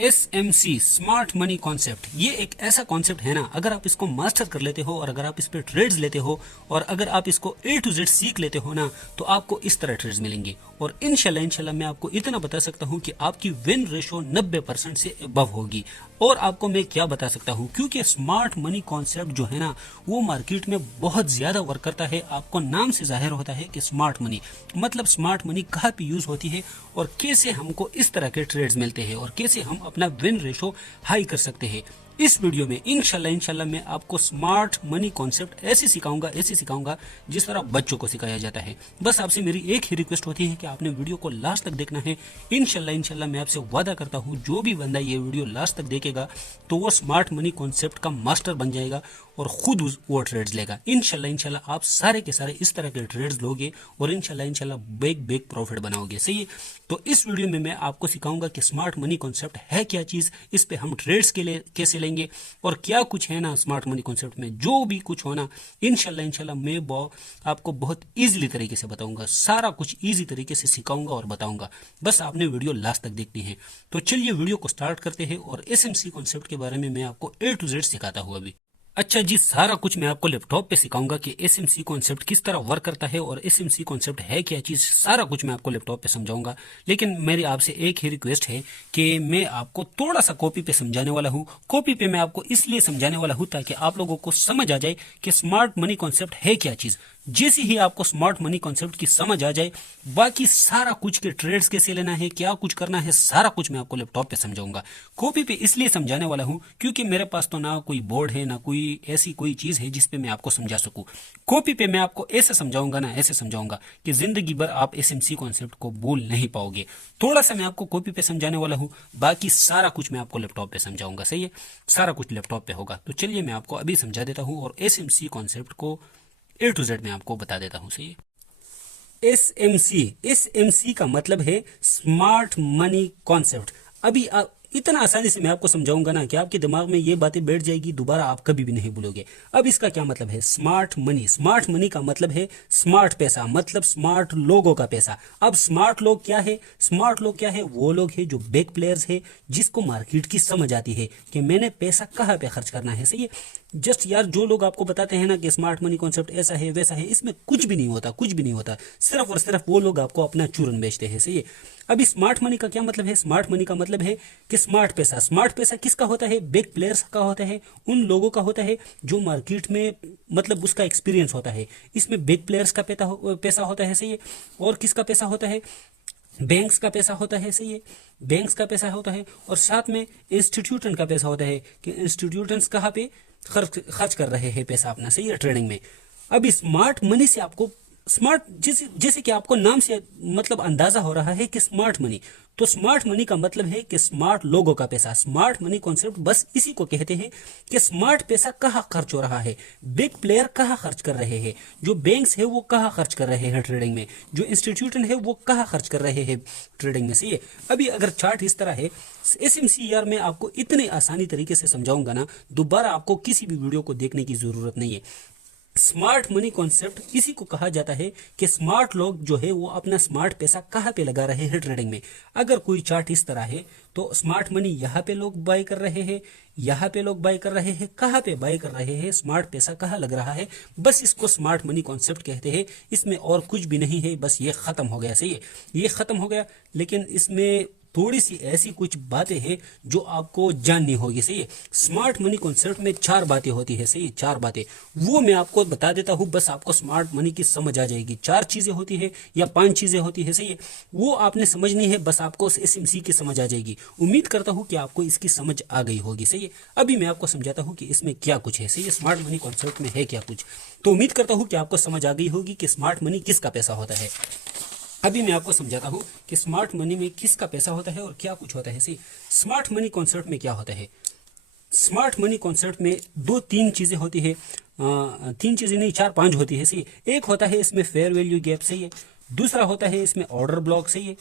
SMC smart money concept, ये एक ऐसा कॉन्सेप्ट है ना, अगर आप इसको मास्टर कर लेते हो और अगर आप इस पे ट्रेड्स लेते हो और अगर आप इसको A to Z सीख लेते हो ना, तो आपको इस तरह ट्रेड्स मिलेंगे। और इंशाल्लाह मैं आपको इतना बता सकता हूँ कि आपकी विन रेशो 90% से अबव होगी। और आपको मैं क्या बता सकता हूँ, क्योंकि स्मार्ट मनी कॉन्सेप्ट जो है ना, वो मार्केट में बहुत ज्यादा वर्क करता है। आपको नाम से जाहिर होता है कि स्मार्ट मनी मतलब स्मार्ट मनी कहाँ पे यूज होती है और कैसे हमको इस तरह के ट्रेड्स मिलते हैं और कैसे हम अपना विन रेशो हाई कर सकते हैं। इस वीडियो में इंशाल्लाह मैं आपको स्मार्ट मनी कॉन्सेप्ट ऐसे सिखाऊंगा जिस तरह बच्चों को सिखाया जाता है। बस आपसे मेरी एक ही रिक्वेस्ट होती है कि आपने वीडियो को लास्ट तक देखना है। इंशाल्लाह मैं आपसे वादा करता हूँ, जो भी बंदा ये वीडियो लास्ट तक देखेगा तो वो स्मार्ट मनी कॉन्सेप्ट का मास्टर बन जाएगा और खुद वो ट्रेड्स लेगा। इंशाल्लाह आप सारे के सारे इस तरह के ट्रेड्स लोगे और इंशाल्लाह बिग प्रॉफिट बनाओगे। सही है, तो इस वीडियो में मैं आपको सिखाऊंगा कि स्मार्ट मनी कॉन्सेप्ट है क्या चीज, इस पे हम ट्रेड्स के लिए कैसे लेंगे और क्या कुछ है ना स्मार्ट मनी कॉन्सेप्ट में, जो भी कुछ होना इंशाल्लाह मैं आपको बहुत इजीली तरीके से बताऊंगा। सारा कुछ इजी तरीके से सिखाऊंगा और बताऊंगा, बस आपने वीडियो लास्ट तक देखनी है। तो चलिए वीडियो को स्टार्ट करते हैं और SMC कॉन्सेप्ट के बारे में मैं आपको A to Z सिखाता हूँ अभी। अच्छा जी, सारा कुछ मैं आपको लैपटॉप पे सिखाऊंगा कि SMC कॉन्सेप्ट किस तरह वर्क करता है और SMC कॉन्सेप्ट है क्या चीज, सारा कुछ मैं आपको लैपटॉप पे समझाऊंगा। लेकिन मेरी आपसे एक ही रिक्वेस्ट है कि मैं आपको थोड़ा सा कॉपी पे समझाने वाला हूँ। कॉपी पे मैं आपको इसलिए समझाने वाला हूँ ताकि आप लोगों को समझ आ जाए कि स्मार्ट मनी कॉन्सेप्ट है क्या चीज। जैसे ही आपको स्मार्ट मनी कॉन्सेप्ट की समझ आ जाए, बाकी सारा कुछ के ट्रेड्स कैसे लेना है, क्या कुछ करना है, सारा कुछ मैं आपको लैपटॉप पे समझाऊंगा। कॉपी पे इसलिए समझाने वाला हूं क्योंकि मेरे पास तो ना कोई बोर्ड है ना कोई ऐसी कोई चीज है जिसपे मैं आपको समझा सकूं। कॉपी पे मैं आपको ऐसे समझाऊंगा ना, ऐसे समझाऊंगा कि जिंदगी भर आप SMC कॉन्सेप्ट को भूल नहीं पाओगे। थोड़ा सा मैं आपको कॉपी पे समझाने वाला हूँ, बाकी सारा कुछ मैं आपको लैपटॉप पे समझाऊंगा। सही है, सारा कुछ लैपटॉप पे होगा। तो चलिए मैं आपको अभी समझा देता हूँ और SMC कॉन्सेप्ट को A to Z मैं आपको बता देता हूं। सही है, SMC का मतलब है स्मार्ट मनी कॉन्सेप्ट। अभी इतना आसानी से मैं आपको समझाऊंगा ना कि आपके दिमाग में ये बातें बैठ जाएगी, दोबारा आप कभी भी नहीं भूलोगे। अब इसका क्या मतलब है, स्मार्ट मनी। स्मार्ट मनी का मतलब है स्मार्ट पैसा, मतलब स्मार्ट लोगों का पैसा। अब स्मार्ट लोग क्या है, स्मार्ट लोग क्या है, वो लोग हैं जो बिग प्लेयर्स है, जिसको मार्केट की समझ आती है कि मैंने पैसा कहाँ पे खर्च करना है। सही है, जस्ट यार जो लोग आपको बताते हैं ना कि स्मार्ट मनी कॉन्सेप्ट ऐसा है वैसा है, इसमें कुछ भी नहीं होता, कुछ भी नहीं होता। सिर्फ और सिर्फ वो लोग आपको अपना चूरन बेचते हैं। सही है, अभी स्मार्ट मनी का क्या मतलब है, स्मार्ट मनी का मतलब है कि स्मार्ट पैसा। स्मार्ट पैसा किसका होता है, बिग प्लेयर्स का होता है, उन लोगों का होता है जो मार्केट में मतलब उसका एक्सपीरियंस होता है। इसमें बिग प्लेयर्स का पैसा होता है। सही है, और किसका पैसा होता है, बैंक्स का पैसा होता है। सही है, बैंक्स का पैसा होता है और साथ में इंस्टीट्यूशन का पैसा होता है कि इंस्टीट्यूशंस कहाँ पे खर्च कर रहे हैं पैसा अपना। सही है, ट्रेडिंग में। अब स्मार्ट मनी से आपको स्मार्ट जैसे जैसे कि आपको नाम से मतलब अंदाजा हो रहा है कि स्मार्ट मनी, तो स्मार्ट मनी का मतलब है कि स्मार्ट लोगों का पैसा। स्मार्ट मनी कॉन्सेप्ट बस इसी को कहते हैं कि स्मार्ट पैसा कहाँ खर्च हो रहा है, बिग प्लेयर कहाँ खर्च कर रहे हैं, जो बैंक्स है वो कहाँ खर्च कर रहे हैं ट्रेडिंग में, जो इंस्टीट्यूशन है वो कहाँ खर्च कर रहे हैं ट्रेडिंग में। सही है, अभी अगर चार्ट इस तरह है, SMC यार मैं आपको इतने आसानी तरीके से समझाऊंगा ना, दोबारा आपको किसी भी वीडियो को देखने की जरूरत नहीं है। स्मार्ट मनी कॉन्सेप्ट इसी को कहा जाता है कि स्मार्ट लोग जो है वो अपना स्मार्ट पैसा कहाँ पे लगा रहे हैं ट्रेडिंग में। अगर कोई चार्ट इस तरह है तो स्मार्ट मनी यहाँ पे लोग बाय कर रहे हैं, यहाँ पे लोग बाय कर रहे हैं, कहाँ पे बाय कर रहे हैं, स्मार्ट पैसा कहाँ लग रहा है, बस इसको स्मार्ट मनी कॉन्सेप्ट कहते हैं। इसमें और कुछ भी नहीं है, बस ये खत्म हो गया। सही है, ये खत्म हो गया, लेकिन इसमें थोड़ी सी ऐसी कुछ बातें हैं जो आपको जाननी होगी। सही है, स्मार्ट मनी कॉन्सेप्ट में 4 बातें होती है। सही है, 4 बातें वो मैं आपको बता देता हूं, बस आपको स्मार्ट मनी की समझ आ जाएगी। 4 चीजें होती है या 5 चीजें होती है। सही है, वो आपने समझनी है, बस आपको SMC की समझ आ जाएगी। उम्मीद करता हूं कि आपको इसकी समझ आ गई होगी। सही है, अभी मैं आपको समझाता हूं कि इसमें क्या कुछ है। सही है, स्मार्ट मनी कॉन्सेप्ट में है क्या कुछ, तो उम्मीद करता हूं कि आपको समझ आ गई होगी कि स्मार्ट मनी किसका पैसा होता है। अभी मैं आपको समझाता हूं कि स्मार्ट मनी में किसका पैसा होता है और क्या कुछ होता है। सी स्मार्ट मनी कॉन्सेप्ट में क्या होता है, स्मार्ट मनी कॉन्सेप्ट में 2-3 चीजें होती है, 3 चीजें नहीं 4-5 होती है। सही, एक होता है इसमें फेयर वैल्यू गैप। सही है, दूसरा होता है इसमें ऑर्डर ब्लॉक। सही है,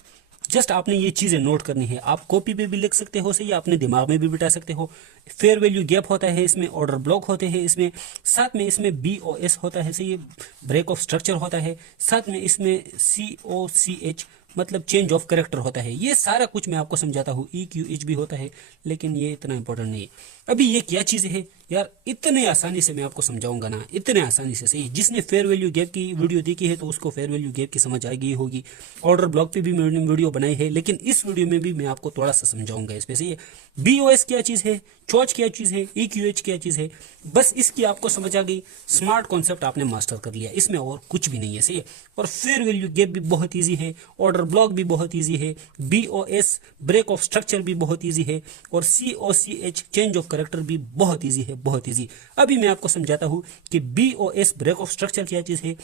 जस्ट आपने ये चीजें नोट करनी है, आप कॉपी पे भी लिख सकते हो। सही, आपने दिमाग में भी बिठा सकते हो। फेयर वैल्यू गैप होता है इसमें, ऑर्डर ब्लॉक होते हैं इसमें, साथ में इसमें BOS होता है। सही, ब्रेक ऑफ स्ट्रक्चर होता है, साथ में इसमें COCH मतलब चेंज ऑफ कैरेक्टर होता है। ये सारा कुछ मैं आपको समझाता हूँ, EQH भी होता है, लेकिन ये इतना इंपॉर्टेंट नहीं है। अभी ये क्या चीज़ है यार, इतने आसानी से मैं आपको समझाऊंगा ना, इतने आसानी से। सही, जिसने फेयर वैल्यू गैप की वीडियो देखी है तो उसको फेयर वैल्यू गैप की समझ आ गई होगी। ऑर्डर ब्लॉक पे भी मैंने वीडियो बनाई है, लेकिन इस वीडियो में भी मैं आपको थोड़ा सा समझाऊंगा इस पे। सही है, BOS क्या चीज़ है, चॉच क्या चीज़ है, EQH क्या चीज़ है, बस इसकी आपको समझ आ गई, स्मार्ट कॉन्सेप्ट आपने मास्टर कर लिया, इसमें और कुछ भी नहीं है। सही है, और फेयर वैल्यू गैप भी बहुत ईजी है, ऑर्डर ब्लॉक भी बहुत ईजी है, BOS ब्रेक ऑफ स्ट्रक्चर भी बहुत ईजी है, और COCH चेंज ऑफ कैरेक्टर भी बहुत ईजी है, बहुत ईजी। अभी मैं आपको समझाता हूँ कि BOS ब्रेक ऑफ स्ट्रक्चर क्या चीज़ है,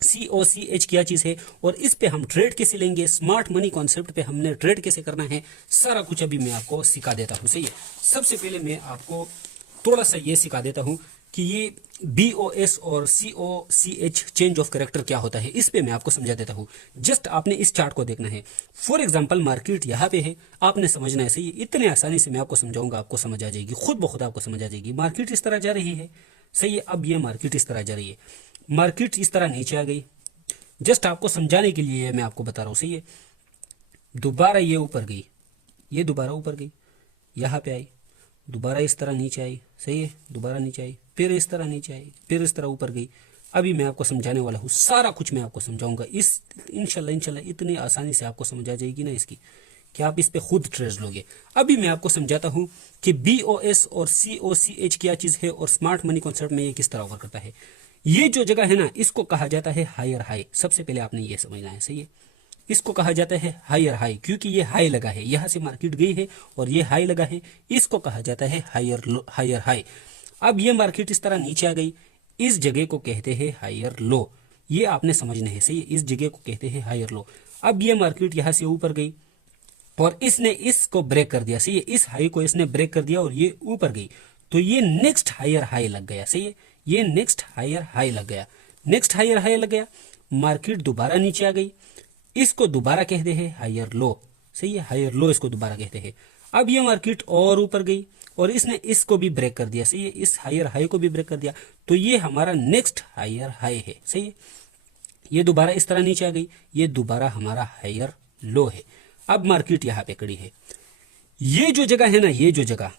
COCH क्या चीज़ है, और इस पे हम ट्रेड कैसे लेंगे, स्मार्ट मनी कॉन्सेप्ट पे हमने ट्रेड कैसे करना है, सारा कुछ अभी मैं आपको सिखा देता हूँ। सही है, सबसे पहले मैं आपको थोड़ा सा ये सिखा देता हूँ कि ये BOS और COCH चेंज ऑफ कैरेक्टर क्या होता है, इस पे मैं आपको समझा देता हूँ। जस्ट आपने इस चार्ट को देखना है। फॉर एग्जांपल मार्केट यहाँ पे है, आपने समझना है। सही है, इतने आसानी से मैं आपको समझाऊंगा, आपको समझ आ जाएगी, खुद ब खुद आपको समझ आ जाएगी। मार्केट इस तरह जा रही है। सही है, अब ये मार्केट इस तरह जा रही है, मार्केट इस तरह नीचे आ गई। जस्ट आपको समझाने के लिए मैं आपको बता रहा हूँ। सही है, दोबारा ये ऊपर गई, ये दोबारा ऊपर गई, यहाँ पे आई, दोबारा इस तरह नीचे आई। सही है, दोबारा नीचे आई, फिर इस तरह नीचे आई, फिर इस तरह ऊपर गई। अभी मैं आपको समझाने वाला हूँ, सारा कुछ मैं आपको समझाऊंगा। इस इंशाल्लाह इतनी आसानी से आपको समझ आ जाएगी ना इसकी, कि आप इस पे खुद ट्रेड लोगे। अभी मैं आपको समझाता हूँ कि BOS और COCH क्या चीज़ है, और स्मार्ट मनी कॉन्सेप्ट में ये किस तरह वर्क करता है। ये जो जगह है ना, इसको कहा जाता है हायर हाई। सबसे पहले आपने ये समझना है। सही है, इसको कहा जाता है हायर हाई, क्योंकि ये हाई लगा है, यहां से मार्केट गई है और ये हाई लगा है, इसको कहा जाता है हायर हाई। अब ये मार्केट इस तरह नीचे आ गई, इस जगह को कहते हैं हायर लो। ये आपने समझना है। सही है, इस जगह को कहते हैं हायर लो। अब ये मार्केट यहां से ऊपर गई और इसने इसको ब्रेक कर दिया। सही है, इस हाई को इसने ब्रेक कर दिया और ये ऊपर गई, तो ये नेक्स्ट हायर हाई लग गया। सही है, ये नेक्स्ट हायर हाई लग गया, नेक्स्ट हायर हाई लग गया। मार्केट दोबारा नीचे आ गई, इसको दोबारा कहते हैं हायर लो। सही है, हायर लो इसको दोबारा कहते हैं। अब ये मार्केट और ऊपर गई और इसने इसको भी ब्रेक कर दिया। सही है, इस हायर हाई को भी ब्रेक कर दिया, तो ये हमारा नेक्स्ट हायर हाई है। सही है, ये दोबारा इस तरह नीचे आ गई, ये दोबारा हमारा हायर लो है। अब मार्केट यहाँ पे खड़ी है, ये जो जगह है ना, ये जो जगह,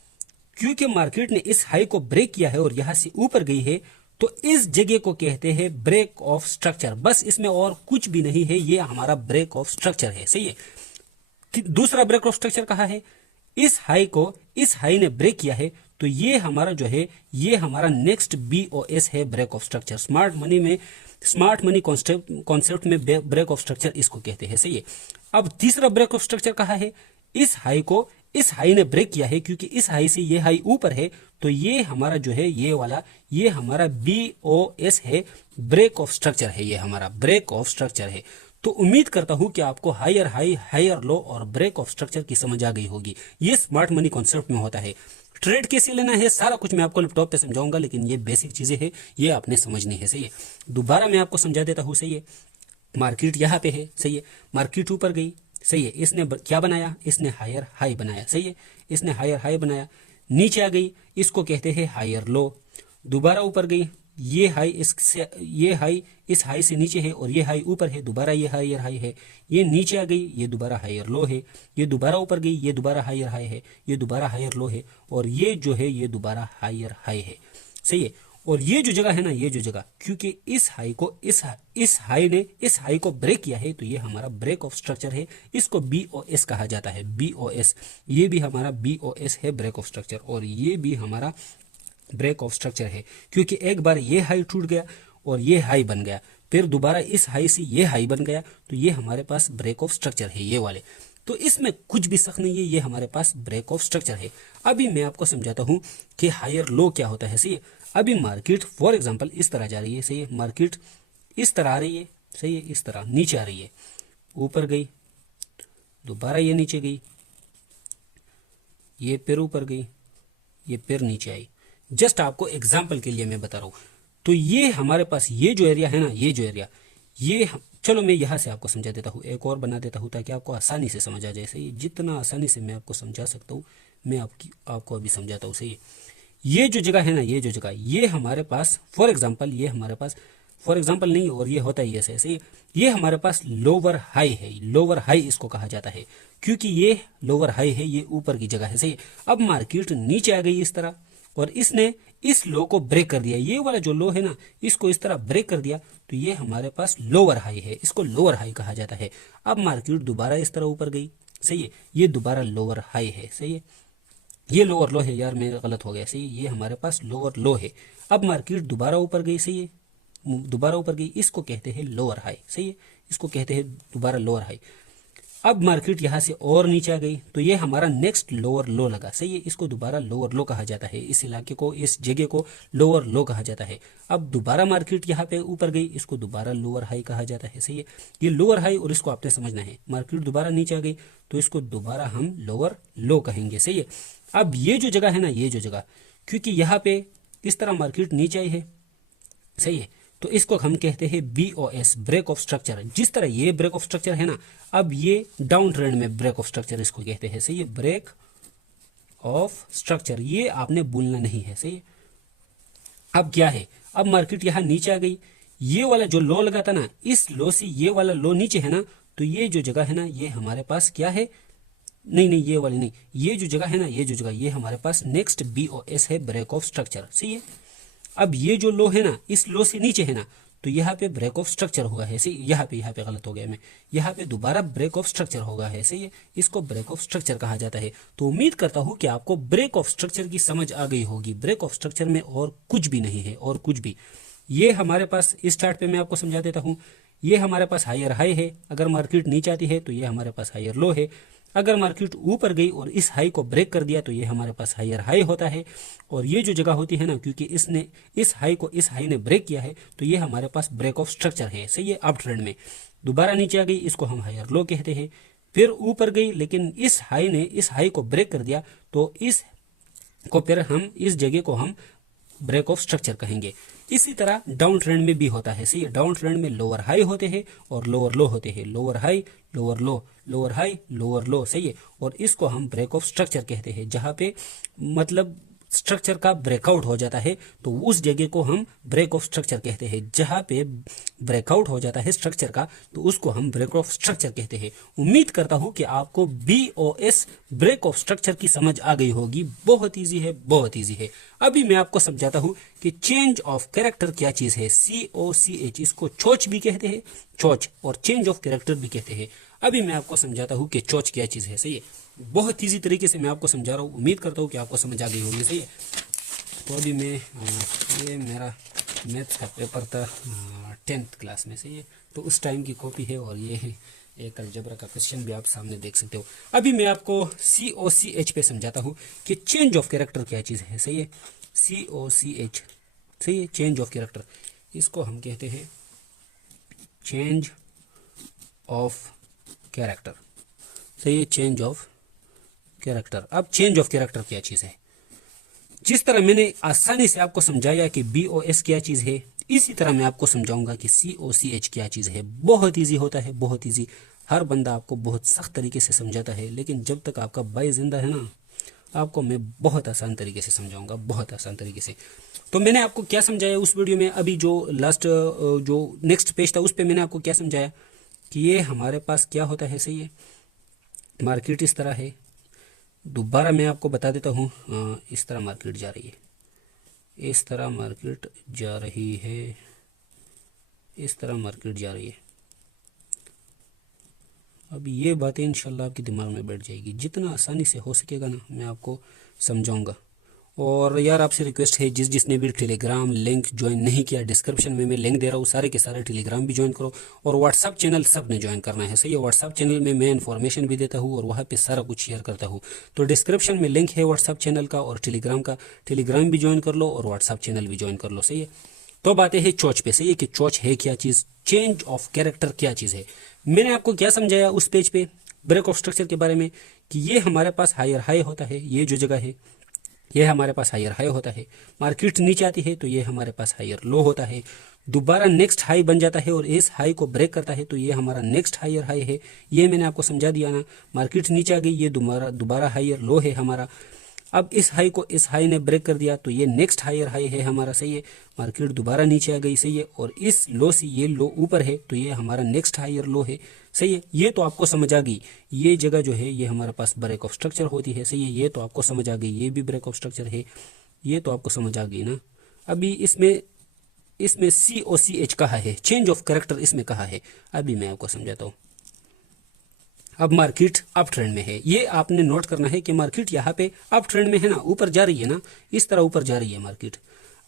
क्योंकि मार्केट ने इस हाई को ब्रेक किया है और यहां से ऊपर गई है, तो इस जगह को कहते हैं ब्रेक ऑफ स्ट्रक्चर। बस इसमें और कुछ भी नहीं है, ये हमारा ब्रेक ऑफ स्ट्रक्चर है। सही है, दूसरा ब्रेक ऑफ स्ट्रक्चर कहा है, इस हाई को इस हाई ने ब्रेक किया है, तो ये हमारा जो है, ये हमारा नेक्स्ट BOS है, break of structure. Smart money concept में ब्रेक ऑफ स्ट्रक्चर इसको कहते हैं। सही है, अब तीसरा ब्रेक ऑफ स्ट्रक्चर कहा है, इस हाई को इस हाई ने ब्रेक किया है, क्योंकि इस हाई से ये हाई ऊपर है, तो ये हमारा जो है, ये वाला, ये हमारा BOS है, ब्रेक ऑफ स्ट्रक्चर है, ये हमारा ब्रेक ऑफ स्ट्रक्चर है। तो उम्मीद करता हूं कि आपको हायर हाई, हायर लो और ब्रेक ऑफ स्ट्रक्चर की समझ आ गई होगी। ये स्मार्ट मनी कॉन्सेप्ट में होता है। ट्रेड कैसे लेना है, सारा कुछ मैं आपको लैपटॉप पे समझाऊंगा, लेकिन ये बेसिक चीजें हैं, ये आपने समझनी है। सही है, दोबारा मैं आपको समझा देता हूँ। सही है, मार्केट यहाँ पे है। सही है, मार्केट ऊपर गई। सही है, इसने क्या बनाया, इसने हायर हाई बनाया। सही है, इसने हायर हाई बनाया, नीचे आ गई, इसको कहते हैं हायर लो। दोबारा ऊपर गई, ये हाई इससे, ये हाई इस हाई से नीचे है और ये हाई ऊपर है, दोबारा ये हायर हाई है। ये नीचे आ गई, ये दोबारा हायर लो है। ये दोबारा ऊपर गई, ये दोबारा हायर हाई है, ये दोबारा हायर लो है, और ये जो है, ये दोबारा हायर हाई है। सही है, और ये जो जगह है ना, ये जो जगह, क्योंकि इस हाई को इस हाई ने इस हाई को ब्रेक किया है, तो ये हमारा ब्रेक ऑफ स्ट्रक्चर है। इसको BOS कहा जाता है, BOS। ये भी हमारा BOS है, ब्रेक ऑफ स्ट्रक्चर, और ये भी हमारा ब्रेक ऑफ स्ट्रक्चर है, क्योंकि एक बार ये हाई टूट गया और ये हाई बन गया, फिर दोबारा इस हाई से ये हाई बन गया, तो ये हमारे पास ब्रेक ऑफ स्ट्रक्चर है, ये वाले। तो इसमें कुछ भी शक नहीं है, ये हमारे पास ब्रेक ऑफ स्ट्रक्चर है। अभी मैं आपको समझाता हूँ कि हायर लो क्या होता है। सही है, अभी मार्केट फॉर एग्जांपल इस तरह जा रही है। सही है, मार्केट इस तरह आ रही है। सही है, इस तरह नीचे आ रही है, ऊपर गई, दोबारा ये नीचे गई, ये फिर ऊपर गई, ये फिर नीचे आई। जस्ट आपको एग्जाम्पल के लिए मैं बता रहा हूँ। तो ये हमारे पास ये जो एरिया है ना, ये जो एरिया, ये चलो मैं यहाँ से आपको समझा देता हूँ, एक और बना देता हूँ ताकि आपको आसानी से समझ आ जाए। सही, जितना आसानी से मैं आपको समझा सकता हूँ मैं आपको अभी समझाता हूँ। सही, ये जो जगह है ना, ये जो जगह, ये हमारे पास फॉर एग्जांपल, ये हमारे पास फॉर एग्जांपल नहीं, और ये होता ही ऐसे ऐसे। ये हमारे पास लोअर हाई है, लोअर हाई इसको कहा जाता है, क्योंकि ये लोअर हाई है, ये ऊपर की जगह है, सही है। अब मार्केट नीचे आ गई इस तरह, और इसने इस लो को ब्रेक कर दिया, ये वाला जो लो है ना, इसको इस तरह ब्रेक कर दिया, तो ये हमारे पास लोअर हाई है, इसको लोअर हाई कहा जाता है। अब मार्केट दोबारा इस तरह ऊपर गई, सही है, ये दोबारा लोअर हाई है, सही है। ये लोअर लो है, यार मेरा गलत हो गया, सही है, ये हमारे पास लोअर लो है। अब मार्केट दोबारा ऊपर गई, सही है, दोबारा ऊपर गई, इसको कहते हैं लोअर हाई, सही है, इसको कहते हैं दोबारा लोअर हाई। अब मार्केट यहां से और नीचे आ गई, तो ये हमारा नेक्स्ट लोअर लो लगा, सही है, इसको दोबारा लोअर लो कहा जाता है, इस इलाके को, इस जगह को लोअर लो कहा जाता है। अब दोबारा मार्केट यहाँ पे ऊपर गई, इसको दोबारा लोअर हाई कहा जाता है, सही है। ये लोअर हाई, और इसको आपने समझना है, मार्केट दोबारा नीचे आ गई तो इसको दोबारा हम लोअर लो कहेंगे, सही है। अब ये जो जगह है ना, ये जो जगह, क्योंकि यहाँ पे इस तरह मार्केट नीचे आई है, सही है, तो इसको हम कहते हैं BOS, ब्रेक ऑफ स्ट्रक्चर। जिस तरह ये ब्रेक ऑफ स्ट्रक्चर है ना, अब ये डाउन ट्रेंड में ब्रेक ऑफ स्ट्रक्चर इसको कहते हैं, सही है, ब्रेक ऑफ स्ट्रक्चर, ये आपने भूलना नहीं है, सही है। अब क्या है, अब मार्केट यहां नीचे आ गई, ये वाला जो लो लगा था ना, इस लो से ये वाला लो नीचे है ना, तो ये जो जगह है ना, ये हमारे पास क्या है, नहीं नहीं, ये वाली नहीं, ये जो जगह है ना, ये जो जगह, ये हमारे पास नेक्स्ट BOS है, ब्रेक ऑफ स्ट्रक्चर, सही है। अब ये जो लो है ना, इस लो से नीचे है ना, तो यहाँ पे ब्रेक ऑफ स्ट्रक्चर होगा है, सही, यहाँ पे गलत हो गया मैं, यहाँ पे दोबारा ब्रेक ऑफ स्ट्रक्चर होगा है, सही है, इसको ब्रेक ऑफ स्ट्रक्चर कहा जाता है। तो उम्मीद करता हूँ कि आपको ब्रेक ऑफ स्ट्रक्चर की समझ आ गई होगी। ब्रेक ऑफ स्ट्रक्चर में और कुछ भी नहीं है, और कुछ भी। ये हमारे पास इस चार्ट पे मैं आपको समझा देता हूँ, ये हमारे पास हायर हाई है, अगर मार्केट नीचे आती है तो ये हमारे पास हायर लो है, अगर मार्केट ऊपर गई और इस हाई को ब्रेक कर दिया तो ये हमारे पास हायर हाई होता है। और ये जो जगह होती है ना, क्योंकि इसने इस हाई को, इस हाई ने ब्रेक किया है, तो ये हमारे पास ब्रेक ऑफ स्ट्रक्चर है, सही है। अप ट्रेंड में दोबारा नीचे आ गई, इसको हम हायर लो कहते हैं। फिर ऊपर गई, लेकिन इस हाई ने इस हाई को ब्रेक कर दिया, तो इस को फिर हम, इस जगह को हम ब्रेक ऑफ स्ट्रक्चर कहेंगे। इसी तरह डाउन ट्रेंड में भी होता है, सही है। डाउन ट्रेंड में लोअर हाई होते हैं और लोअर लो होते हैं, लोअर हाई लोअर लो, लोअर हाई लोअर लो, सही है। और इसको हम ब्रेक ऑफ स्ट्रक्चर कहते हैं, जहां पे मतलब स्ट्रक्चर का ब्रेकआउट हो जाता है, तो उस जगह को हम ब्रेक ऑफ स्ट्रक्चर कहते हैं। जहां पे ब्रेकआउट हो जाता है स्ट्रक्चर का, तो उसको हम ब्रेक ऑफ स्ट्रक्चर कहते हैं। उम्मीद करता हूं कि आपको BOS, ब्रेक ऑफ स्ट्रक्चर की समझ आ गई होगी। बहुत इजी है, बहुत इजी है। अभी मैं आपको समझाता हूं कि चेंज ऑफ कैरेक्टर क्या चीज है। COCH, इसको चोच भी कहते हैं, चोच, और चेंज ऑफ कैरेक्टर भी कहते हैं। अभी मैं आपको समझाता हूं कि चोच क्या चीज है, सही है। बहुत इजी तरीके से मैं आपको समझा रहा हूँ, उम्मीद करता हूँ कि आपको समझ आ गई होगी, सही है। तो अभी मैं, ये मेरा मैथ्स का पेपर था 10th क्लास में, सही है, तो उस टाइम की कॉपी है, और ये है एक अलजेब्रा का क्वेश्चन भी आप सामने देख सकते हो। अभी मैं आपको COCH पे समझाता हूँ कि चेंज ऑफ कैरेक्टर क्या चीज़ है, सही है। COCH, सही है, चेंज ऑफ कैरेक्टर, इसको हम कहते हैं चेंज ऑफ कैरेक्टर, सही है, चेंज ऑफ कैरेक्टर। अब चेंज ऑफ कैरेक्टर क्या चीज़ है, जिस तरह मैंने आसानी से आपको समझाया कि BOS क्या चीज़ है, इसी तरह मैं आपको समझाऊंगा कि COCH क्या चीज़ है। बहुत इजी होता है, बहुत इजी। हर बंदा आपको बहुत सख्त तरीके से समझाता है, लेकिन जब तक आपका भाई जिंदा है ना, आपको मैं बहुत आसान तरीके से समझाऊंगा, बहुत आसान तरीके से। तो मैंने आपको क्या समझाया उस वीडियो में, अभी जो लास्ट जो नेक्स्ट पेज था उस पर मैंने आपको क्या समझाया कि ये हमारे पास क्या होता है, सही है। मार्केट इस तरह है, दोबारा मैं आपको बता देता हूँ, इस तरह मार्केट जा रही है, इस तरह मार्केट जा रही है, इस तरह मार्केट जा रही है। अब ये बातें इंशाल्लाह आपके दिमाग में बैठ जाएगी, जितना आसानी से हो सकेगा ना मैं आपको समझाऊंगा। और यार आपसे रिक्वेस्ट है, जिसने भी टेलीग्राम लिंक ज्वाइन नहीं किया, डिस्क्रिप्शन में मैं लिंक दे रहा हूँ, सारे के सारे टेलीग्राम भी ज्वाइन करो। और व्हाट्सअप चैनल सब ने ज्वाइन करना है, सही है। व्हाट्सअप चैनल में मैं इन्फॉर्मेशन भी देता हूँ और वहाँ पे सारा कुछ शेयर करता हूँ। तो डिस्क्रिप्शन में लिंक है व्हाट्सअप चैनल का और टेलीग्राम का, टेलीग्राम भी ज्वाइन कर लो और व्हाट्सअप चैनल भी ज्वाइन कर लो, सही है। तो बातें हैं चोच पे, सही है, कि चोच है क्या चीज़, चेंज ऑफ कैरेक्टर क्या चीज़ है। मैंने आपको क्या समझाया उस पेज पे ब्रेक ऑफ स्ट्रक्चर के बारे में, कि ये हमारे पास हायर हाई होता है, ये जो जगह है ये हमारे पास हायर हाई होता है। मार्केट नीचे आती है तो ये हमारे पास हायर लो होता है, दोबारा नेक्स्ट हाई बन जाता है और इस हाई को ब्रेक करता है तो ये हमारा नेक्स्ट हायर हाई है। ये मैंने आपको समझा दिया ना। मार्केट नीचे आ गई, ये दोबारा हायर लो है हमारा। अब इस हाई को इस हाई ने ब्रेक कर दिया तो ये नेक्स्ट हायर हाई है हमारा, सही है। मार्केट दोबारा नीचे आ गई, सही है। और इस लो से ये लो ऊपर है तो ये हमारा नेक्स्ट हायर लो है, सही है। ये तो आपको समझ आ गई, ये जगह जो है ये हमारे पास ब्रेक ऑफ स्ट्रक्चर होती है, सही है। ये तो आपको समझ आ गई, ये भी ब्रेक ऑफ स्ट्रक्चर है, ये तो आपको समझ आ गई ना। अभी इसमें COCH कहा है, चेंज ऑफ कैरेक्टर इसमें कहा है। अभी मैं आपको समझाता हूँ। अब मार्केट अप ट्रेंड में है, ये आपने नोट करना है कि मार्केट यहाँ पे अप ट्रेंड में है ना, ऊपर जा रही है ना, इस तरह ऊपर जा रही है मार्केट।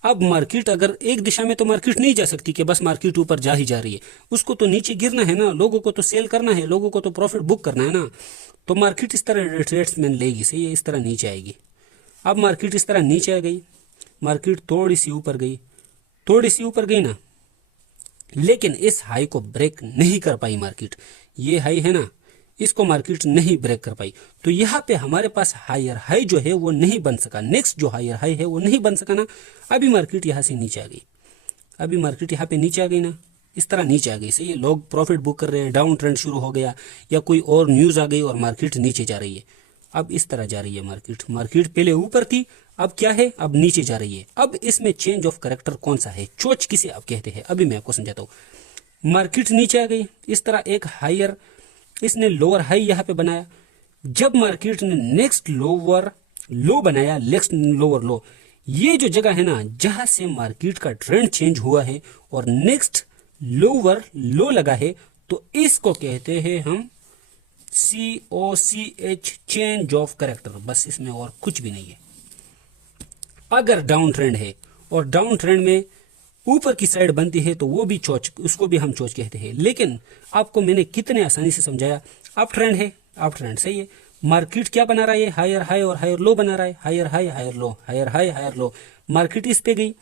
अब मार्केट अगर एक दिशा में तो मार्केट नहीं जा सकती कि बस मार्केट ऊपर जा ही जा रही है, उसको तो नीचे गिरना है ना, लोगों को तो सेल करना है, लोगों को तो प्रॉफिट बुक करना है ना। तो मार्केट इस तरह रिट्रेसमेंट लेगी, सही है, इस तरह नीचे आएगी। अब मार्केट इस तरह नीचे आ गई, मार्केट थोड़ी सी ऊपर गई, थोड़ी सी ऊपर गई ना, लेकिन इस हाई को ब्रेक नहीं कर पाई मार्केट। ये हाई है ना, इसको मार्केट नहीं ब्रेक कर पाई, तो यहाँ पे हमारे पास हायर हाई जो है वो नहीं बन सका, नेक्स्ट जो हायर हाई है वो नहीं बन सका ना। अभी मार्केट यहाँ से नीचे आ गई, अभी मार्केट यहाँ पे नीचे आ गई ना, इस तरह नीचे आ गई, सही है। लोग प्रॉफिट बुक कर रहे हैं, डाउन ट्रेंड शुरू हो गया या कोई और न्यूज आ गई और मार्केट नीचे जा रही है। अब इस तरह जा रही है मार्केट, मार्केट पहले ऊपर थी, अब क्या है, अब नीचे जा रही है। अब इसमें चेंज ऑफ कैरेक्टर कौन सा है, चोच किसे आप कहते हैं, अभी मैं आपको समझाता हूँ। मार्केट नीचे आ गई, इस तरह एक हायर, इसने लोअर हाई यहाँ पे बनाया। जब मार्केट ने नेक्स्ट लोअर लो बनाया, नेक्स्ट लोअर लो, ये जो जगह है ना जहां से मार्केट का ट्रेंड चेंज हुआ है और नेक्स्ट लोअर लो लगा है, तो इसको कहते हैं हम COCH, चेंज ऑफ कैरेक्टर। बस इसमें और कुछ भी नहीं है। अगर डाउन ट्रेंड है और डाउन ट्रेंड में ऊपर की साइड बनती है तो वो भी चोच, उसको भी हम चोच कहते हैं। लेकिन आपको मैंने कितने आसानी से समझाया। अप ट्रेंड है, अप ट्रेंड, सही है। मार्केट क्या बना रहा है, हायर हाई और हायर लो बना रहा है, higher high higher low, higher high higher low. Market इस पे गई,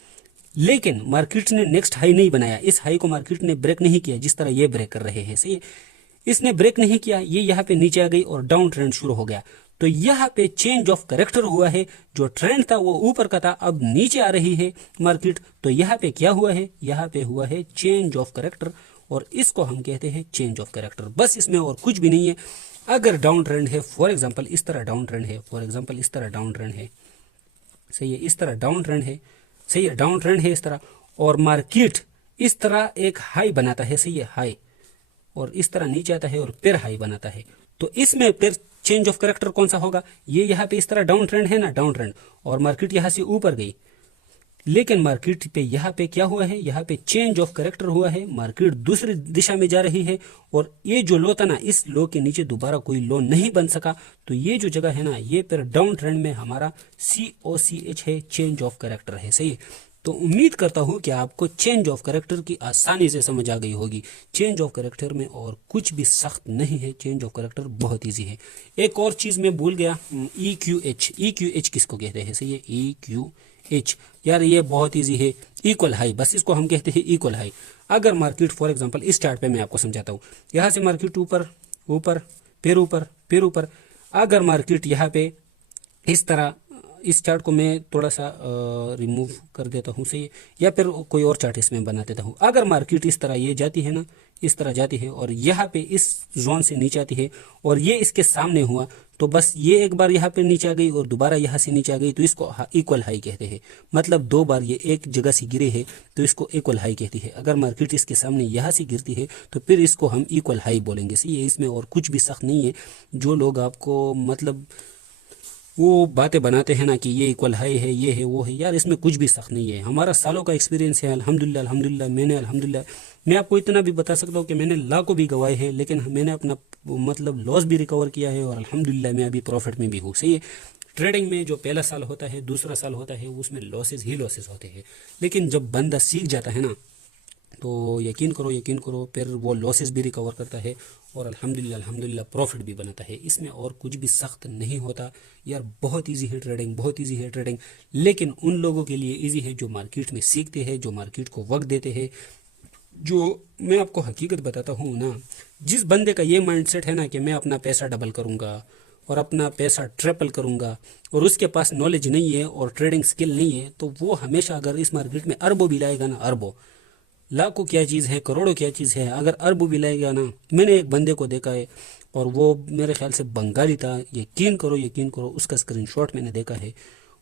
लेकिन मार्केट ने नेक्स्ट हाई नहीं बनाया, इस हाई को मार्केट ने ब्रेक नहीं किया जिस तरह ये ब्रेक कर रहे हैं, सही है। इसने ब्रेक नहीं किया, ये यहाँ पे नीचे आ गई और डाउन ट्रेंड शुरू हो गया। तो यहाँ पे चेंज ऑफ कैरेक्टर हुआ है, जो ट्रेंड था वो ऊपर का था, अब नीचे आ रही है मार्केट। तो यहाँ पे क्या हुआ है, यहाँ पे हुआ है चेंज ऑफ कैरेक्टर, और इसको हम कहते हैं चेंज ऑफ कैरेक्टर। बस इसमें और कुछ भी नहीं है। अगर डाउन ट्रेंड है, फॉर एग्जाम्पल इस तरह डाउन ट्रेंड है, फॉर एग्जाम्पल इस तरह डाउन ट्रेंड है, सही है, इस तरह डाउन ट्रेंड है, सही है, डाउन ट्रेंड है इस तरह, और मार्केट इस तरह एक हाई बनाता है, सही है, हाई, और इस तरह नीचे आता है और फिर हाई बनाता है। तो इसमें फिर चेंज ऑफ कैरेक्टर कौन सा होगा, ये यहाँ पे इस तरह डाउन ट्रेंड है ना, डाउन ट्रेंड, और मार्केट यहाँ से ऊपर गई, लेकिन मार्केट पे यहाँ पे क्या हुआ है, यहाँ पे चेंज ऑफ कैरेक्टर हुआ है, मार्केट दूसरी दिशा में जा रही है, और ये जो लो था ना, इस लो के नीचे दोबारा कोई लो नहीं बन सका। तो ये जो जगह है ना, ये फिर डाउन ट्रेंड में हमारा COCH है, चेंज ऑफ कैरेक्टर है, सही है। तो उम्मीद करता हूं कि आपको चेंज ऑफ कैरेक्टर की आसानी से समझ आ गई होगी। चेंज ऑफ कैरेक्टर में और कुछ भी सख्त नहीं है, चेंज ऑफ कैरेक्टर बहुत इजी है। एक और चीज मैं भूल गया, EQH किसको कहते हैं, सही है, EQH, यार ये बहुत इजी है, इक्वल हाई, बस इसको हम कहते हैं इक्वल हाई। अगर मार्केट फॉर एग्जांपल इस चार्ट पे मैं आपको समझाता हूँ, यहाँ से मार्केट ऊपर ऊपर फिर ऊपर फिर ऊपर, अगर मार्केट यहाँ पे इस तरह, इस चार्ट को मैं थोड़ा सा रिमूव कर देता हूँ, सही है, या फिर कोई और चार्ट इसमें बना देता हूँ। अगर मार्केट इस तरह ये जाती है ना, इस तरह जाती है और यहाँ पे इस जोन से नीचे आती है और ये इसके सामने हुआ, तो बस ये एक बार यहाँ पे नीचे आ गई और दोबारा यहाँ से नीचे आ गई, तो इसको इक्वल हाई कहते हैं। मतलब दो बार ये एक जगह से गिरे है तो इसको इक्वल हाई कहती है। अगर मार्केट इसके सामने यहाँ से गिरती है तो फिर इसको हम इक्वल हाई बोलेंगे, सही है। इसमें और कुछ भी सख्त नहीं है। जो लोग आपको मतलब वो बातें बनाते हैं ना कि ये इक्वल हाई है, ये है, वो है, यार इसमें कुछ भी सख्त नहीं है। हमारा सालों का एक्सपीरियंस है, अल्हम्दुलिल्लाह अल्हम्दुलिल्लाह। मैंने अल्हम्दुलिल्लाह, मैं आपको इतना भी बता सकता हूँ कि मैंने लाखों भी गवाए हैं, लेकिन मैंने अपना मतलब लॉस भी रिकवर किया है और अल्हम्दुलिल्लाह मैं अभी प्रॉफिट में भी हूँ, सही है। ट्रेडिंग में जो पहला साल होता है, दूसरा साल होता है, उसमें लॉसेज ही लॉसेज होते हैं, लेकिन जब बंदा सीख जाता है ना, तो यकीन करो फिर वो लॉसेस भी रिकवर करता है और अल्हम्दुलिल्लाह अल्हम्दुलिल्लाह प्रॉफिट भी बनाता है। इसमें और कुछ भी सख्त नहीं होता यार, बहुत इजी है ट्रेडिंग, बहुत इजी है ट्रेडिंग। लेकिन उन लोगों के लिए इजी है जो मार्केट में सीखते हैं, जो मार्केट को वक्त देते हैं। जो मैं आपको हकीकत बताता हूँ ना, जिस बंदे का ये माइंडसेट है ना कि मैं अपना पैसा डबल करूँगा और अपना पैसा ट्रिपल करूँगा, और उसके पास नॉलेज नहीं है और ट्रेडिंग स्किल नहीं है, तो वो हमेशा अगर इस मार्केट में अरबों भी लाएगा ना, अरबों, लाखों क्या चीज़ है, करोड़ों क्या चीज़ है, अगर अरबों भी लाएगा ना। मैंने एक बंदे को देखा है और वो मेरे ख्याल से बंगाली था, यकीन करो उसका स्क्रीनशॉट मैंने देखा है।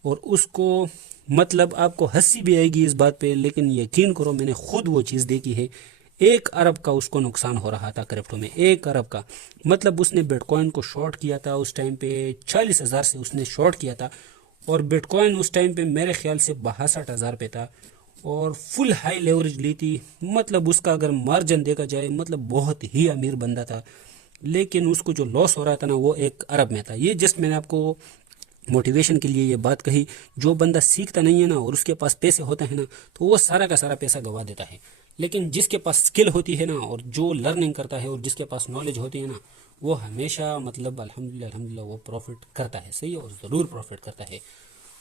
और उसको मतलब आपको हंसी भी आएगी इस बात पे, लेकिन यकीन करो मैंने खुद वो चीज़ देखी है। 1 अरब का उसको नुकसान हो रहा था क्रिप्टो में, 1 अरब का। मतलब उसने बिटकॉइन को शॉर्ट किया था उस टाइम पे 40,000 से उसने शॉर्ट किया था, और बिटकॉइन उस टाइम पे मेरे ख्याल से 62,000 पे था, और फुल हाई लेवरेज ली थी। मतलब उसका अगर मार्जिन देखा जाए मतलब बहुत ही अमीर बंदा था, लेकिन उसको जो लॉस हो रहा था ना वो 1 अरब में था। ये जस्ट मैंने आपको मोटिवेशन के लिए ये बात कही। जो बंदा सीखता नहीं है ना और उसके पास पैसे होते हैं ना, तो वो सारा का सारा पैसा गवा देता है। लेकिन जिसके पास स्किल होती है ना और जो लर्निंग करता है और जिसके पास नॉलेज होती है ना, वो हमेशा मतलब अल्हम्दुलिल्लाह वो प्रॉफिट करता है, सही है, और ज़रूर प्रॉफिट करता है।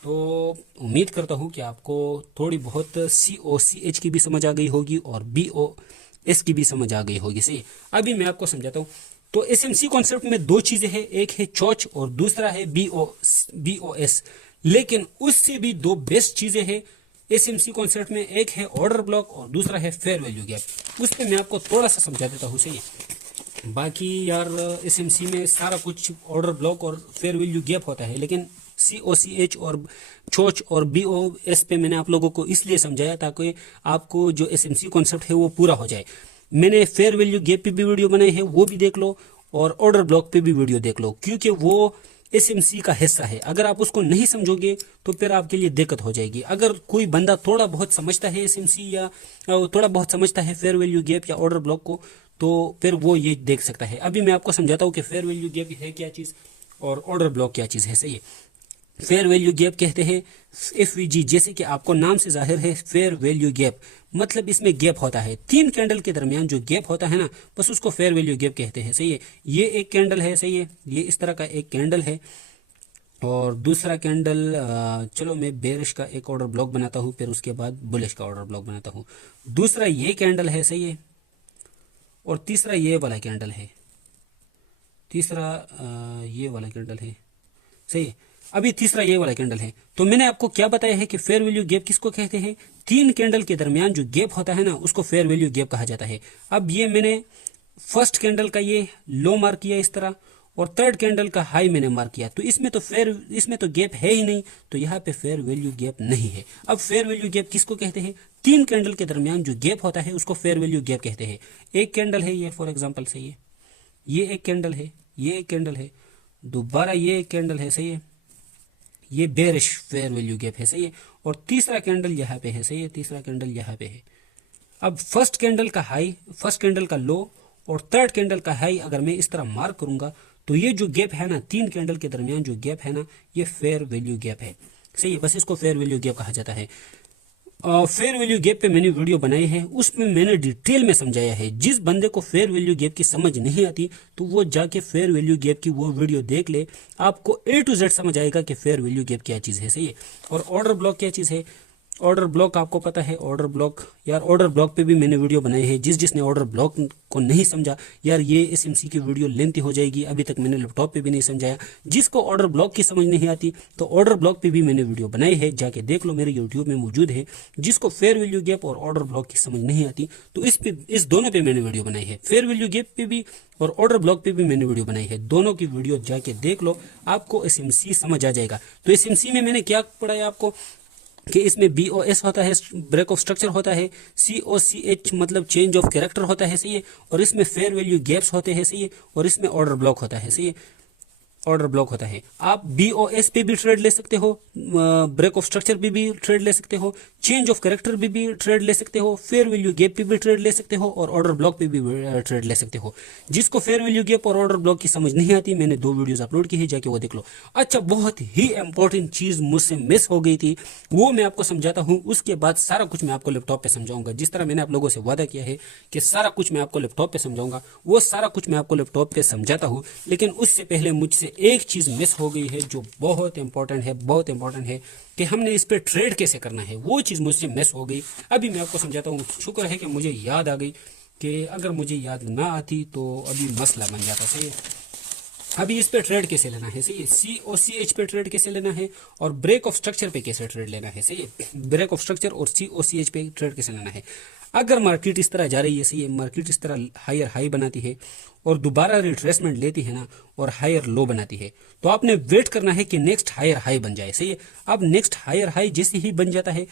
तो उम्मीद करता हूँ कि आपको थोड़ी बहुत COCH की भी समझ आ गई होगी और BOS की भी समझ आ गई होगी, सही। अभी मैं आपको समझाता हूँ। तो SMC कॉन्सेप्ट में 2 चीज़ें हैं, एक है चॉच और दूसरा है BOS। लेकिन उससे भी 2 बेस्ट चीज़ें हैं SMC कॉन्सेप्ट में, एक है ऑर्डर ब्लॉक और दूसरा है फेयर वैल्यू गैप। उस पर मैं आपको थोड़ा सा समझा देता हूँ, सही है। बाकी यार SMC में सारा कुछ ऑर्डर ब्लॉक और फेयर वैल्यू गैप होता है, लेकिन COCH और चोच और BOS पे मैंने आप लोगों को इसलिए समझाया ताकि आपको जो SMC कॉन्सेप्ट है वो पूरा हो जाए। मैंने फेयर वैल्यू गैप पे भी वीडियो बनाई है, वो भी देख लो, और ऑर्डर ब्लॉक पे भी वीडियो देख लो, क्योंकि वो SMC का हिस्सा है। अगर आप उसको नहीं समझोगे तो फिर आपके लिए दिक्कत हो जाएगी। अगर कोई बंदा थोड़ा बहुत समझता है SMC या थोड़ा बहुत समझता है फेयर वैल्यू गैप या ऑर्डर ब्लॉक को, तो फिर वो ये देख सकता है। अभी मैं आपको समझाता हूँ कि फेयर वैल्यू गैप है क्या चीज़ और ऑर्डर ब्लॉक क्या चीज़ है, सही है। फेयर वैल्यू गैप कहते हैं FVG, जैसे कि आपको नाम से जाहिर है फेयर वैल्यू गैप, मतलब इसमें गैप होता है 3 कैंडल के दरमियान जो गैप होता है ना, बस उसको फेयर वैल्यू गैप कहते हैं, सही है। ये एक कैंडल है, सही है, ये इस तरह का एक कैंडल है, और दूसरा कैंडल चलो मैं बेरिश का एक ऑर्डर ब्लॉक बनाता हूँ, फिर उसके बाद बुलिश का ऑर्डर ब्लॉक बनाता हूँ। दूसरा ये कैंडल है, सही है, और तीसरा ये वाला कैंडल है, तीसरा ये वाला कैंडल है, सही है। अभी तीसरा ये वाला कैंडल है। तो मैंने आपको क्या बताया है कि फेयर वैल्यू गैप किसको कहते हैं? 3 कैंडल के दरमियान जो गैप होता है ना उसको फेयर वैल्यू गैप कहा जाता है। अब ये मैंने फर्स्ट कैंडल का ये लो मार्क किया इस तरह, और थर्ड कैंडल का हाई मैंने मार्क किया, तो इसमें तो गैप है ही नहीं, तो यहाँ पे फेयर वैल्यू गैप नहीं है। अब फेयर वैल्यू गैप किसको कहते हैं? 3 कैंडल के दरमियान जो गैप होता है उसको फेयर वैल्यू गैप कहते हैं। एक कैंडल है ये, फॉर एग्जाम्पल, सही है, ये एक कैंडल है, ये एक कैंडल है, दोबारा ये एक कैंडल है, सही है, ये बेरिश फेयर वैल्यू गैप है, सही है, और तीसरा कैंडल यहाँ पे है, सही है, तीसरा कैंडल यहाँ पे है। अब फर्स्ट कैंडल का हाई, फर्स्ट कैंडल का लो और थर्ड कैंडल का हाई अगर मैं इस तरह मार्क करूंगा, तो ये जो गैप है ना 3 कैंडल के दरमियान जो गैप है ना, ये फेयर वैल्यू गैप है, सही है, बस इसको फेयर वैल्यू गैप कहा जाता है। फेयर वैल्यू गैप पे मैंने वीडियो बनाई है, उसमें मैंने डिटेल में समझाया है। जिस बंदे को फेयर वैल्यू गैप की समझ नहीं आती तो वो जाके फेयर वैल्यू गैप की वो वीडियो देख ले, आपको A to Z समझ आएगा कि फेयर वैल्यू गैप क्या चीज़ है, सही है। और ऑर्डर ब्लॉक क्या चीज़ है? ऑर्डर ब्लॉक आपको पता है, ऑर्डर ब्लॉक यार, ऑर्डर ब्लॉक पे भी मैंने वीडियो बनाई है। जिसने ऑर्डर ब्लॉक को नहीं समझा यार, ये SMC की वीडियो लेंथी हो जाएगी, अभी तक मैंने लैपटॉप पे भी नहीं समझाया। जिसको ऑर्डर ब्लॉक की समझ नहीं आती तो ऑर्डर ब्लॉक पे भी मैंने वीडियो बनाई है, जाके देख लो, मेरे यूट्यूब में मौजूद है। जिसको फेयर वैल्यू गैप और ऑर्डर ब्लॉक की समझ नहीं आती तो इस दोनों पे मैंने वीडियो बनाई है। फेयर वैल्यू गैप पे भी और ऑर्डर ब्लॉक पे भी मैंने वीडियो बनाई है, दोनों की वीडियो जाके देख लो, आपको SMC समझ आ जाएगा। तो SMC में मैंने क्या पढ़ाया आपको कि इसमें BOS होता है, ब्रेक ऑफ स्ट्रक्चर होता है, COCH मतलब चेंज ऑफ कैरेक्टर होता है, सही है, और इसमें फेयर वैल्यू गैप्स होते हैं, सही है, और इसमें ऑर्डर ब्लॉक होता है, सही है, ऑर्डर ब्लॉक होता है। आप BOS पे भी ट्रेड ले सकते हो, ब्रेक ऑफ स्ट्रक्चर पे भी ट्रेड ले सकते हो, चेंज ऑफ कैरेक्टर पे भी ट्रेड ले सकते हो, फेयर वैल्यू गैप पे भी ट्रेड ले सकते हो, और ऑर्डर ब्लॉक पे भी ट्रेड ले सकते हो। जिसको फेयर वैल्यू गैप और ऑर्डर ब्लॉक की समझ नहीं आती, मैंने 2 वीडियोस अपलोड की है, जाके वो देख लो। अच्छा, बहुत ही इंपॉर्टेंट चीज मुझसे मिस हो गई थी, वो मैं आपको समझाता हूँ। उसके बाद सारा कुछ मैं आपको लैपटॉप पे समझाऊंगा, जिस तरह मैंने आप लोगों से वादा किया है कि सारा कुछ मैं आपको लैपटॉप पे समझाऊंगा, वो सारा कुछ मैं आपको लैपटॉप पे समझाता हूँ। लेकिन उससे पहले मुझसे एक चीज मिस हो गई है जो बहुत इंपॉर्टेंट है, बहुत इंपॉर्टेंट है, कि हमने इस पे ट्रेड कैसे करना है, वो चीज़ मुझसे मिस हो गई। अभी मैं आपको समझाता हूँ। शुक्र है कि मुझे याद आ गई, कि अगर मुझे याद ना आती तो अभी मसला बन जाता, सही है। अभी इस पे ट्रेड कैसे लेना है, सही है, COCH पे ट्रेड कैसे लेना है, और ब्रेक ऑफ स्ट्रक्चर पे कैसे ट्रेड लेना है, सही है, ब्रेक ऑफ स्ट्रक्चर और COCH पे ट्रेड कैसे लेना है। अगर मार्केट इस तरह जा रही है, सही है, मार्केट इस तरह हायर हाई बनाती है और दोबारा रिट्रेसमेंट लेती है ना और हायर लो बनाती है, तो आपने वेट करना है कि नेक्स्ट हायर हाई बन जाए, सही है। अब नेक्स्ट हायर हाई जैसे ही बन जाता है,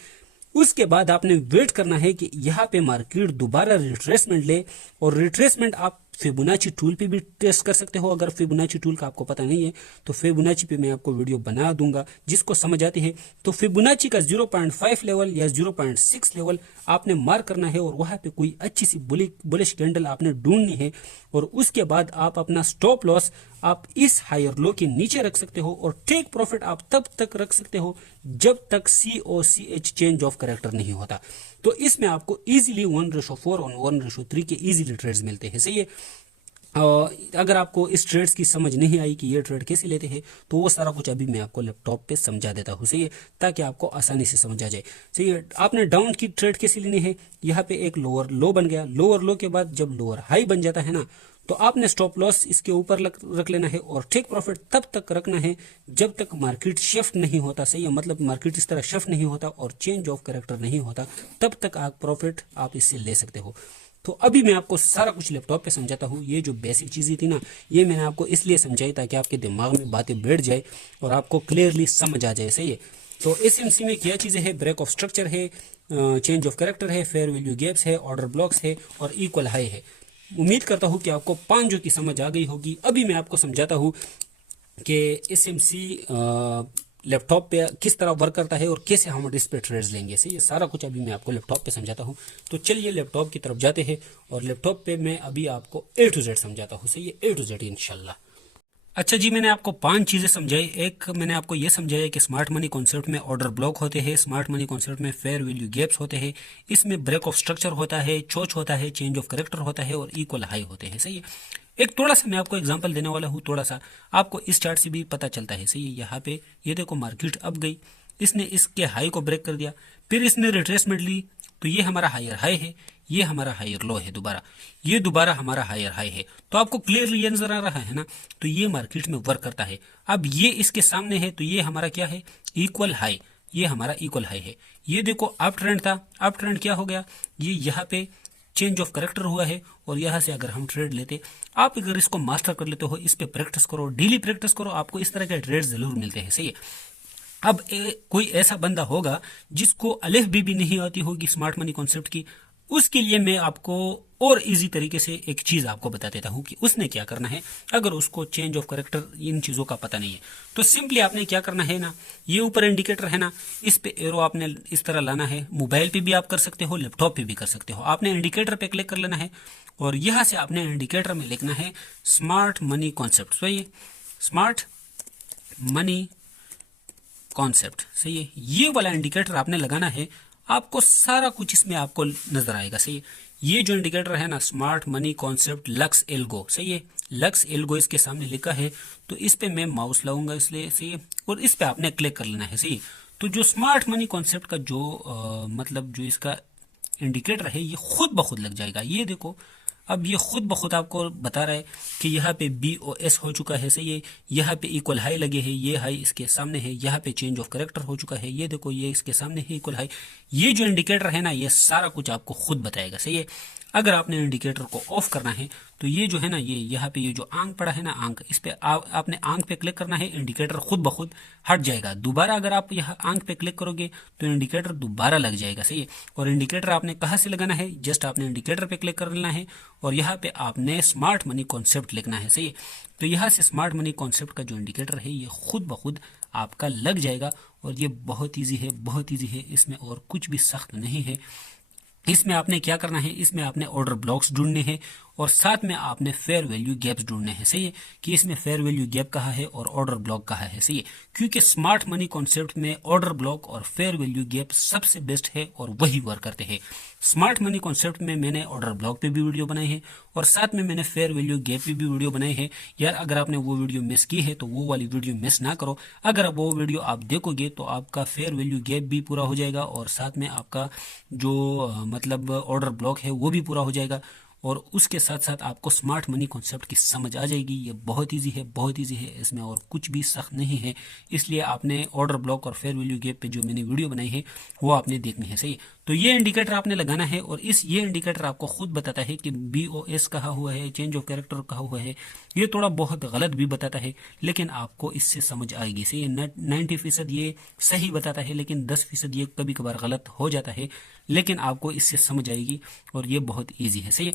उसके बाद आपने वेट करना है कि यहाँ पे मार्केट दोबारा रिट्रेसमेंट ले, और रिट्रेसमेंट आप फिबोनाची टूल पे भी टेस्ट कर सकते हो। अगर फिबोनाची टूल का आपको पता नहीं है तो फिबोनाची पे मैं आपको वीडियो बना दूंगा, जिसको समझ आती है। तो फिबोनाची का 0.5 लेवल या 0.6 लेवल आपने मार्क करना है, और वहां पे कोई अच्छी सी बुलिश कैंडल आपने ढूंढनी है, और उसके बाद आप अपना स्टॉप लॉस आप इस हायर लो के नीचे रख सकते हो, और टेक प्रॉफिट आप तब तक रख सकते हो जब तक COCH चेंज ऑफ कैरेक्टर नहीं होता। तो इसमें आपको इजीली 1:4 और 1:3 के इजीली ट्रेड्स मिलते हैं, सही है। अगर आपको इस ट्रेड्स की समझ नहीं आई कि ये ट्रेड कैसे लेते हैं, तो वो सारा कुछ अभी मैं आपको लैपटॉप पे समझा देता हूँ, सही है, ताकि आपको आसानी से समझ आ जाए, सही है। आपने डाउन की ट्रेड कैसे लेनी है, यहाँ पे एक लोअर लो बन गया, लोअर लो के बाद जब लोअर हाई बन जाता है ना, तो आपने स्टॉप लॉस इसके ऊपर रख लेना है, और टेक प्रॉफिट तब तक रखना है जब तक मार्केट शिफ्ट नहीं होता, सही है, मतलब मार्केट इस तरह शिफ्ट नहीं होता और चेंज ऑफ कैरेक्टर नहीं होता, तब तक आप प्रॉफिट आप इससे ले सकते हो। तो अभी मैं आपको सारा कुछ लैपटॉप पे समझाता हूँ। ये जो बेसिक चीज़ें थी ना, ये मैंने आपको इसलिए समझाई ताकि आपके दिमाग में बातें बैठ जाए और आपको क्लियरली समझ आ जाए, सही है। तो SMC में क्या चीज़ें हैं, ब्रेक ऑफ स्ट्रक्चर है, चेंज ऑफ कैरेक्टर है, फेयर वैल्यू गैप्स है, ऑर्डर ब्लॉक्स है, और इक्वल हाई है। उम्मीद करता हूँ कि आपको पांचों की समझ आ गई होगी। अभी मैं आपको समझाता हूँ कि SMC लैपटॉप पे किस तरह वर्क करता है और कैसे हम इस पे ट्रेड्स लेंगे, सही ये सारा कुछ अभी मैं आपको लैपटॉप पे समझाता हूँ। तो चलिए लैपटॉप की तरफ जाते हैं, और लैपटॉप पे मैं अभी आपको A to Z समझाता हूँ, सही है, A to Z इंशाल्लाह। अच्छा जी, मैंने आपको 5 चीज़ें समझाई। एक मैंने आपको ये समझाया कि स्मार्ट मनी कॉन्सेप्ट में ऑर्डर ब्लॉक होते हैं, स्मार्ट मनी कॉन्सेप्ट में फेयर वैल्यू गैप्स होते हैं, इसमें ब्रेक ऑफ स्ट्रक्चर होता है, चोच होता है, चेंज ऑफ कैरेक्टर होता है, और इक्वल हाई होते हैं, सही है। एक थोड़ा सा मैं आपको एग्जांपल देने वाला हूँ, थोड़ा सा आपको इस चार्ट से भी पता चलता है, सही है। यहाँ पे ये देखो मार्केट अब गई, इसने इसके हाई को ब्रेक कर दिया, फिर इसने रिट्रेसमेंट ली, तो ये हमारा हायर हाई है, ये हमारा हायर लो है, दोबारा ये दोबारा हमारा हायर हाई है। तो आपको क्लियरली ये नजर आ रहा है ना, तो ये मार्केट में वर्क करता है। अब ये इसके सामने है, तो ये हमारा क्या है, इक्वल हाई, ये हमारा इक्वल हाई है। ये देखो अप ट्रेंड था, अप ट्रेंड क्या हो गया, ये यहाँ पे चेंज ऑफ कैरेक्टर हुआ है, और यहाँ से अगर हम ट्रेड लेते, आप अगर इसको मास्टर कर लेते हो, इस पे प्रैक्टिस करो, डेली प्रैक्टिस करो, आपको इस तरह के ट्रेड जरूर मिलते हैं, सही है। अब कोई ऐसा बंदा होगा जिसको अलिफ भी नहीं आती होगी स्मार्ट मनी कॉन्सेप्ट की, उसके लिए मैं आपको और इजी तरीके से एक चीज आपको बता देता हूं कि उसने क्या करना है। अगर उसको चेंज ऑफ कैरेक्टर इन चीजों का पता नहीं है, तो सिंपली आपने क्या करना है ना, ये ऊपर इंडिकेटर है ना, इस पे एरो आपने इस तरह लाना है। मोबाइल पे भी आप कर सकते हो, लैपटॉप पे भी कर सकते हो। आपने इंडिकेटर पे क्लिक कर लेना है, और यहां से आपने इंडिकेटर में लिखना है स्मार्ट मनी कॉन्सेप्ट, सही है, स्मार्ट मनी कॉन्सेप्ट, सही है। ये वाला इंडिकेटर आपने लगाना है, आपको सारा कुछ इसमें आपको नजर आएगा, सही है। ये जो इंडिकेटर है ना, smart money concept lux algo, सही है, लक्स एल्गो इसके सामने लिखा है, तो इस पे मैं माउस लाऊंगा इसलिए, सही है, और इस पे आपने क्लिक कर लेना है, सही है। तो जो स्मार्ट मनी कॉन्सेप्ट का जो मतलब जो इसका इंडिकेटर है, ये खुद ब खुद लग जाएगा। ये देखो अब ये खुद ब खुद आपको बता रहा है कि यहाँ पे BOS हो चुका है, सही है, यहाँ पे इक्वल हाई लगे हैं, ये हाई इसके सामने है, यहाँ पे चेंज ऑफ कैरेक्टर हो चुका है, ये देखो ये इसके सामने है इक्वल हाई। ये जो इंडिकेटर है ना, ये सारा कुछ आपको खुद बताएगा, सही है। अगर आपने इंडिकेटर को ऑफ करना है, तो ये जो है ना, ये यहाँ पे ये जो आंक पड़ा है ना, आंक, इस पे आपने आंक पे क्लिक करना है, इंडिकेटर खुद ब खुद हट जाएगा। दोबारा अगर आप यहाँ आंक पे क्लिक करोगे तो इंडिकेटर दोबारा लग जाएगा, सही है। और इंडिकेटर आपने कहाँ से लगाना है, जस्ट आपने इंडिकेटर पे क्लिक कर लेना है, और यहाँ पे आपने स्मार्ट मनी कॉन्सेप्ट लिखना है, सही है। तो यहाँ से स्मार्ट मनी कॉन्सेप्ट का जो इंडिकेटर है, ये खुद ब खुद आपका लग जाएगा, और ये बहुत ईजी है, बहुत ईजी है, इसमें और कुछ भी सख्त नहीं है। इसमें आपने क्या करना है, इसमें आपने ऑर्डर ब्लॉक्स ढूंढने हैं, और साथ में आपने फेयर वैल्यू गैप्स ढूंढने हैं, सही है, कि इसमें फेयर वैल्यू गैप कहाँ है और ऑर्डर ब्लॉक कहाँ है, सही है। क्योंकि स्मार्ट मनी कॉन्सेप्ट में ऑर्डर ब्लॉक और फेयर वैल्यू गैप सबसे बेस्ट है, और वही वर्क करते हैं। स्मार्ट मनी कॉन्सेप्ट में मैंने ऑर्डर ब्लॉक पे भी वीडियो बनाई है, और साथ में मैंने फेयर वैल्यू गैप पे भी वीडियो बनाई है। यार अगर आपने वो वीडियो मिस की है तो वो वाली वीडियो मिस ना करो। अगर आप वो वीडियो आप देखोगे तो आपका फेयर वैल्यू गैप भी पूरा हो जाएगा, और साथ में आपका जो मतलब ऑर्डर ब्लॉक है वो भी पूरा हो जाएगा। और उसके साथ साथ आपको स्मार्ट मनी कॉन्सेप्ट की समझ आ जाएगी। ये बहुत ईजी है, बहुत ईजी है, इसमें और कुछ भी सख्त नहीं है। इसलिए आपने ऑर्डर ब्लॉक और फेयर वैल्यू गैप पे जो मैंने वीडियो बनाई है वो आपने देखनी है, सही। तो ये इंडिकेटर आपने लगाना है और ये इंडिकेटर आपको खुद बताता है कि BOS कहा हुआ है, चेंज ऑफ कैरेक्टर कहा हुआ है। ये थोड़ा बहुत गलत भी बताता है, लेकिन आपको इससे समझ आएगी, सही। 90% ये सही बताता है, लेकिन 10% ये कभी कभार गलत हो जाता है, लेकिन आपको इससे समझ आएगी और ये बहुत ईजी है, सही।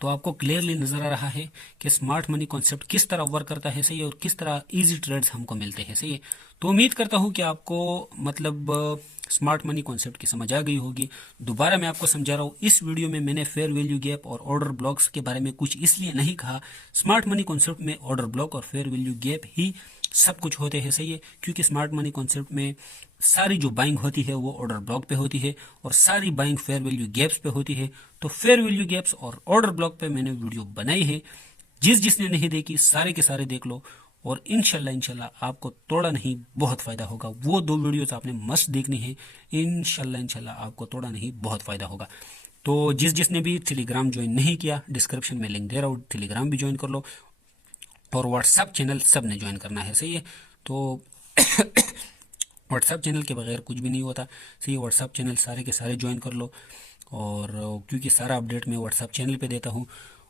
तो आपको क्लियरली नजर आ रहा है कि स्मार्ट मनी कॉन्सेप्ट किस तरह वर्क करता है, सही है, और किस तरह इजी ट्रेड्स हमको मिलते हैं, सही है। तो उम्मीद करता हूं कि आपको मतलब स्मार्ट मनी कॉन्सेप्ट की समझ आ गई होगी। दोबारा मैं आपको समझा रहा हूँ, इस वीडियो में मैंने फेयर वैल्यू गैप और ऑर्डर ब्लॉक्स के बारे में कुछ इसलिए नहीं कहा। स्मार्ट मनी कॉन्सेप्ट में ऑर्डर ब्लॉक और फेयर वैल्यू गैप ही सब कुछ होते हैं, सही है, क्योंकि स्मार्ट मनी कॉन्सेप्ट में सारी जो बाइंग होती है वो ऑर्डर ब्लॉक पे होती है और सारी बाइंग फेयर वैल्यू गैप्स पे होती है। तो फेयर वैल्यू गैप्स और ऑर्डर ब्लॉक पे मैंने वीडियो बनाई है, जिसने नहीं देखी सारे के सारे देख लो, और इंशाल्लाह आपको तोड़ा नहीं बहुत फायदा होगा। वो 2 वीडियोस आपने मस्त देखनी है। इंशाल्लाह आपको तोड़ा नहीं बहुत फायदा होगा। तो जिसने भी टेलीग्राम ज्वाइन नहीं किया, डिस्क्रिप्शन में लिंक दे रहा हूँ, टेलीग्राम भी ज्वाइन कर लो, और व्हाट्सएप चैनल सब ने ज्वाइन करना है, सही है। तो व्हाट्सएप चैनल के बगैर कुछ भी नहीं होता, सही है। व्हाट्सएप चैनल सारे के सारे ज्वाइन कर लो, और क्योंकि सारा अपडेट मैं व्हाट्सएप चैनल पे देता हूँ।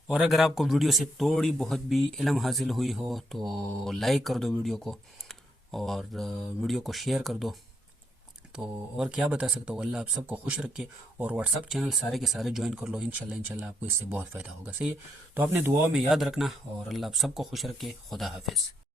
और अगर आपको वीडियो से थोड़ी बहुत भी इल्म हासिल हुई हो तो लाइक कर दो वीडियो को, और वीडियो को शेयर कर दो। तो और क्या बता सकता हूँ, अल्लाह आप सबको खुश रखे, और व्हाट्सएप चैनल सारे के सारे ज्वाइन कर लो। इंशाल्लाह आपको इससे बहुत फ़ायदा होगा, सही है। तो आपने दुआ में याद रखना, और अल्लाह आप सबको खुश रखे। खुदा हाफिज़।